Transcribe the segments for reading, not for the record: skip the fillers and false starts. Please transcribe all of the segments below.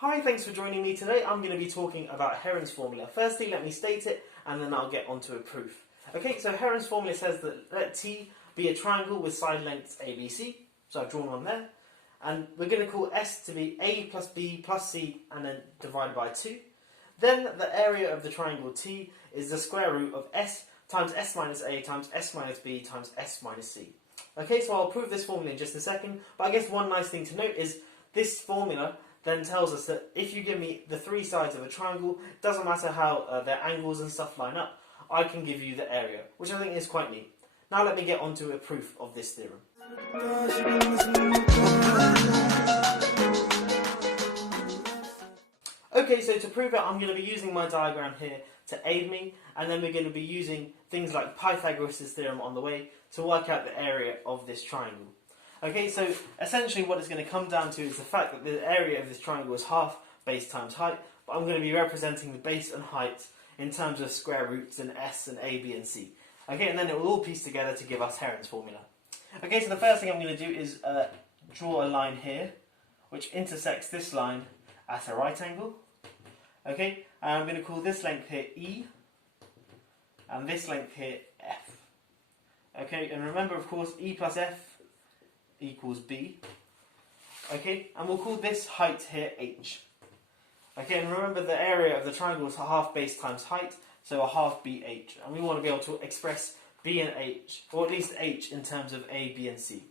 Hi, thanks for joining me today. I'm going to be talking about Heron's formula. Firstly, let me state it, and then I'll get onto a proof. Okay, so Heron's formula says that let T be a triangle with side lengths ABC. So I've drawn one there. And we're going to call S to be A plus B plus C, and then divide by 2. Then the area of the triangle T is the square root of S times S minus A times S minus B times S minus C. Okay, so I'll prove this formula in just a second, but I guess one nice thing to note is this formula then tells us that if you give me the three sides of a triangle, it doesn't matter how their angles and stuff line up, I can give you the area, which I think is quite neat. Now let me get on to a proof of this theorem. Okay, so to prove it, I'm going to be using my diagram here to aid me, and then we're going to be using things like Pythagoras' theorem on the way to work out the area of this triangle. Okay, so essentially what it's going to come down to is the fact that the area of this triangle is half base times height, but I'm going to be representing the base and height in terms of square roots in S and A, B and C. Okay, and then it will all piece together to give us Heron's formula. Okay, so the first thing I'm going to do is draw a line here, which intersects this line at a right angle. Okay, and I'm going to call this length here E, and this length here F. Okay, and remember, of course, E plus F equals B. Okay, and we'll call this height here H. Okay, and remember the area of the triangle is half base times height, so a half BH. And we want to be able to express B and H, or at least H, in terms of A, B and C.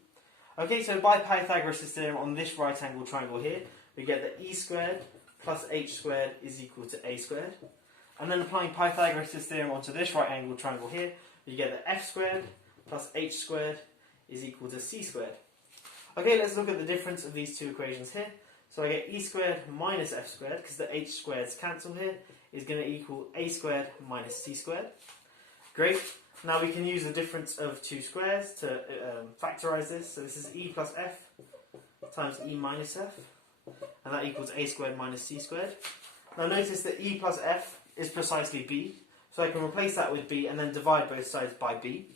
Okay, so by Pythagoras' theorem on this right angle triangle here, we get that E squared plus H squared is equal to A squared. And then applying Pythagoras' theorem onto this right angle triangle here, you get that F squared plus H squared is equal to C squared. Okay, let's look at the difference of these two equations here. So I get E squared minus F squared, because the H squareds cancel here, is going to equal A squared minus C squared. Great. Now we can use the difference of two squares to factorise this. So this is E plus F times E minus F, and that equals A squared minus C squared. Now notice that E plus F is precisely B, so I can replace that with B and then divide both sides by B.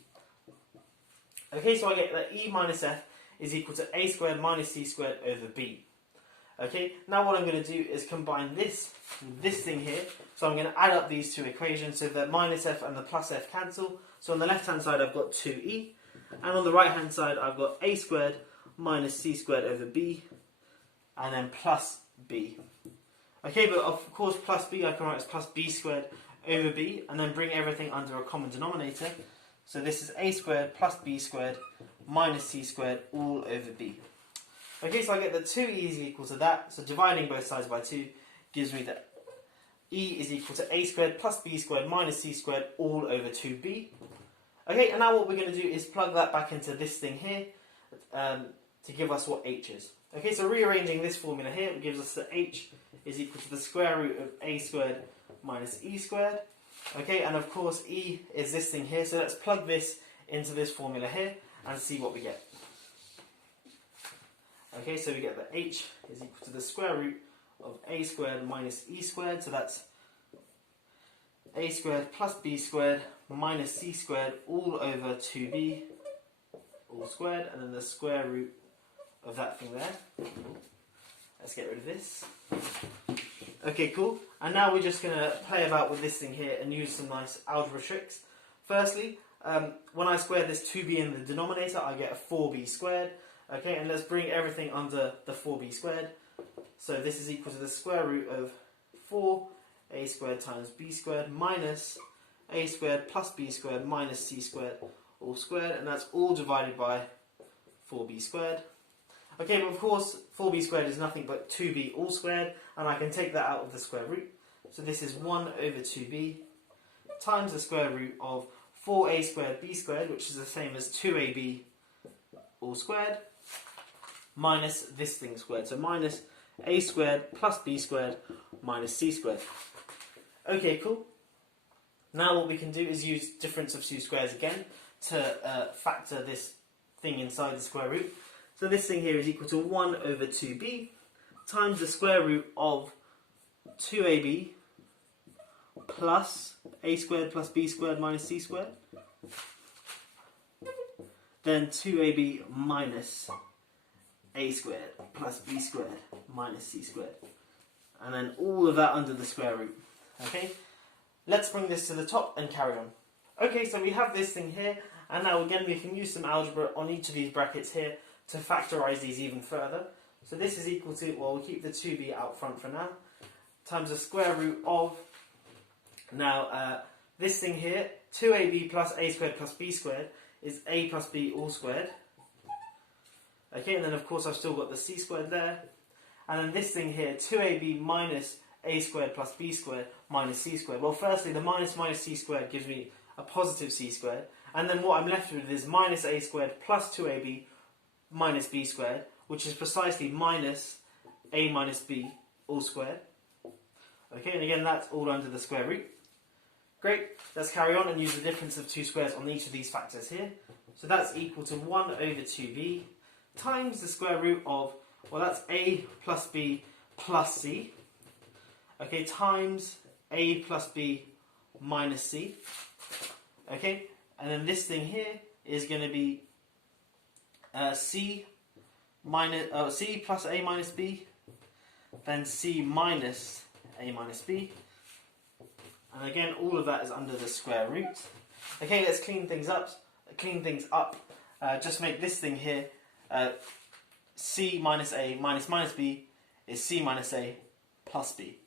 Okay, so I get that E minus F is equal to A squared minus C squared over B. Okay, now what I'm going to do is combine this thing here. So I'm going to add up these two equations so the minus F and the plus F cancel. So on the left hand side I've got 2E, and on the right hand side I've got A squared minus C squared over B, and then plus B. Okay, but of course plus B I can write as plus B squared over B, and then bring everything under a common denominator. So this is A squared plus B squared minus C squared all over B. Okay, so I get that 2E is equal to that, so dividing both sides by 2 gives me that E is equal to A squared plus B squared minus C squared all over 2B. Okay, and now what we're going to do is plug that back into this thing here to give us what H is. Okay, so rearranging this formula here, it gives us that H is equal to the square root of A squared minus E squared. Okay, and of course E is this thing here, so let's plug this into this formula here and see what we get. Okay, so we get that H is equal to the square root of A squared minus E squared, so that's A squared plus B squared minus C squared all over 2B all squared, and then the square root of that thing there. Let's get rid of this. Okay, cool. And now we're just going to play about with this thing here and use some nice algebra tricks. Firstly, when I square this 2b in the denominator, I get a 4b squared. Okay, and let's bring everything under the 4b squared. So this is equal to the square root of 4a squared times b squared minus a squared plus b squared minus c squared all squared, and that's all divided by 4b squared. Okay, but of course 4b squared is nothing but 2b all squared, and I can take that out of the square root. So this is 1 over 2b times the square root of 4a squared b squared, which is the same as 2ab all squared, minus this thing squared. So minus a squared plus b squared minus c squared. Okay, cool. Now what we can do is use difference of two squares again to factor this thing inside the square root. So this thing here is equal to 1 over 2b times the square root of 2ab plus a squared plus b squared minus c squared. Then 2ab minus a squared plus b squared minus c squared. and then all of that under the square root. Okay, let's bring this to the top and carry on. Okay, so we have this thing here, and now again we can use some algebra on each of these brackets here to factorise these even further. So this is equal to, well, we'll keep the 2b out front for now, times the square root of, now this thing here, 2ab plus a squared plus b squared is a plus b all squared. Okay, and then of course I've still got the c squared there. And then this thing here, 2ab minus a squared plus b squared minus c squared. Well, firstly, the minus c squared gives me a positive c squared. And then what I'm left with is minus a squared plus 2ab minus b squared, which is precisely minus a minus b all squared. Okay, and again, that's all under the square root. Great, let's carry on and use the difference of two squares on each of these factors here. So that's equal to 1 over 2b times the square root of, well, that's a plus b plus c. Okay, times a plus b minus c. Okay, and then this thing here is going to be c plus a minus b, then c minus a minus b. And again, all of that is under the square root. Okay, let's clean things up. Just make this thing here c minus a minus b is c minus a plus b.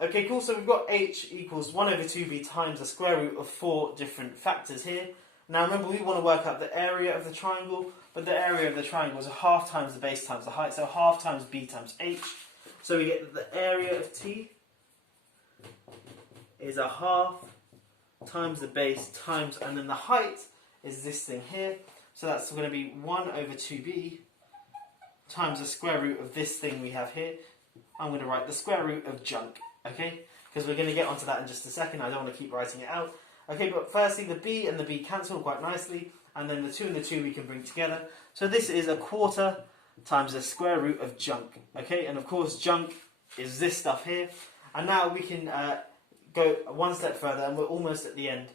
Okay, cool. So we've got h equals 1 over 2b times the square root of 4 different factors here. Now remember, we want to work out the area of the triangle, but the area of the triangle is a half times the base times the height, so half times b times h. So we get that the area of t is a half times the base times, and then the height is this thing here. So that's going to be 1 over 2b times the square root of this thing we have here. I'm going to write the square root of junk, okay? Because we're going to get onto that in just a second. I don't want to keep writing it out. Okay, but firstly, the b and the b cancel quite nicely, and then the 2 and the 2 we can bring together. So this is a quarter times the square root of junk, okay? And of course, junk is this stuff here. And now we can go one step further, and we're almost at the end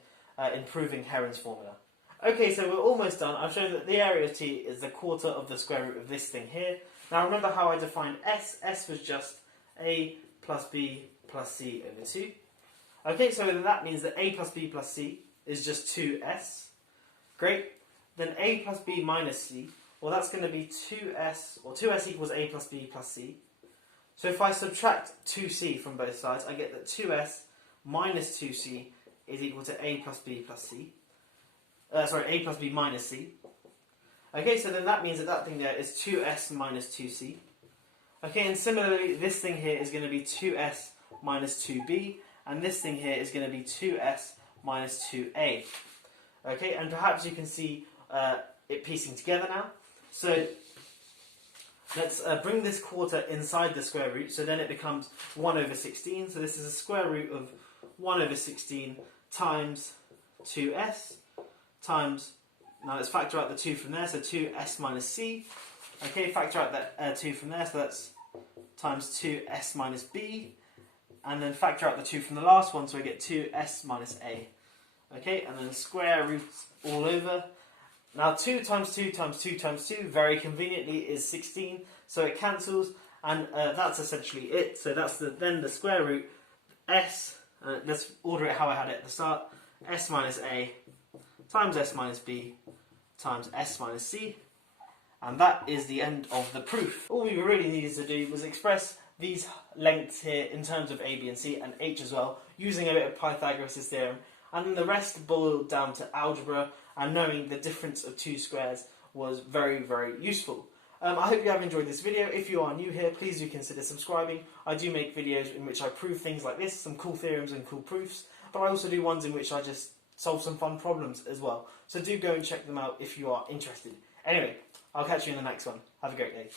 in proving Heron's formula. Okay, so we're almost done. I've shown that the area of t is the quarter of the square root of this thing here. Now remember how I defined s. S was just a plus b plus c over 2. Okay, so that means that a plus b plus c is just 2s. Great. Then a plus b minus c, well, that's going to be 2s, or 2s equals a plus b plus c. So if I subtract 2c from both sides, I get that 2s minus 2c is equal to a plus b plus c. A plus b minus c. Okay, so then that means that that thing there is 2s minus 2c. Okay, and similarly, this thing here is going to be 2s minus 2b, and this thing here is going to be 2s minus 2a. Okay, and perhaps you can see it piecing together now. So let's bring this quarter inside the square root, so then it becomes 1 over 16. So this is a square root of 1 over 16 times 2s times, now let's factor out the 2 from there, so 2s minus c. Okay, factor out that 2 from there, so that's times 2s minus b. And then factor out the 2 from the last one, so we get 2s minus a. Okay, and then square roots all over. Now 2 times 2 times 2 times 2, very conveniently, is 16, so it cancels, and that's essentially it. So that's then the square root s, let's order it how I had it at the start, s minus a times s minus b times s minus c, and that is the end of the proof. All we really needed to do was express these lengths here in terms of a, b and c, and h as well, using a bit of Pythagoras' theorem, and then the rest boiled down to algebra, and knowing the difference of two squares was very, very useful. I hope you have enjoyed this video. If you are new here, please do consider subscribing. I do make videos in which I prove things like this, some cool theorems and cool proofs, but I also do ones in which I just solve some fun problems as well. So do go and check them out if you are interested. Anyway, I'll catch you in the next one. Have a great day.